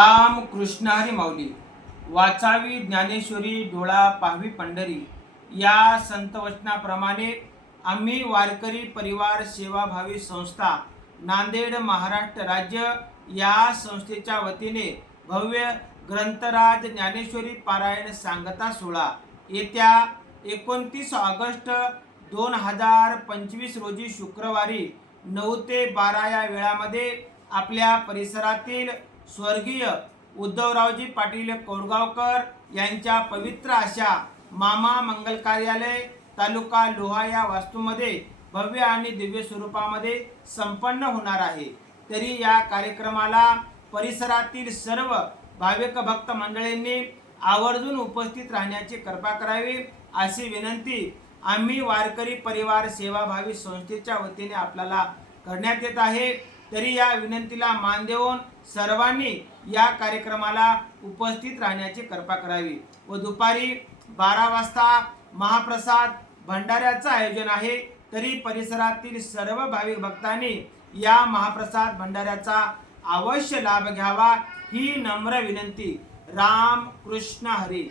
राम कृष्ण हरी माऊली वाचावी ज्ञानेश्वरी डोळा पाहवी पंढरी. या संत वचनाप्रमाणे आम्ही वारकरी परिवार सेवाभावी संस्था नांदेड महाराष्ट्र राज्य या संस्थेच्या वतीने भव्य ग्रंथराज ज्ञानेश्वरी पारायण सांगता सोहळा येत्या एकोणतीस ऑगस्ट दोन हजार पंचवीस रोजी शुक्रवारी नऊ ते बारा या वेळामध्ये आपल्या परिसरातील स्वर्गीय उद्धवरावजी पाटील कोरगावकर यांच्या पवित्र अशा मामा मंगल कार्यालय तालुका लोहा या वास्तूमध्ये भव्य आणि दिव्य स्वरूपामध्ये संपन्न होणार आहे. तरी या कार्यक्रमाला परिसरातील सर्व भाविक भक्त मंडळींनी आवर्जून उपस्थित राहण्याची कृपा करावी अशी विनंती आम्ही वारकरी परिवार सेवाभावी संस्थेच्या वतीने आपल्याला करण्यात येत आहे. तरी या विनंतीला मान देऊन सर्वांनी या कार्यक्रमाला उपस्थित राहण्याची कृपा करावी. व दुपारी बारा वाजता महाप्रसाद भंडाऱ्याचं आयोजन आहे. तरी परिसरातील सर्व भाविक भक्तांनी या महाप्रसाद भंडाऱ्याचा अवश्य लाभ घ्यावा ही नम्र विनंती. राम कृष्ण हरी.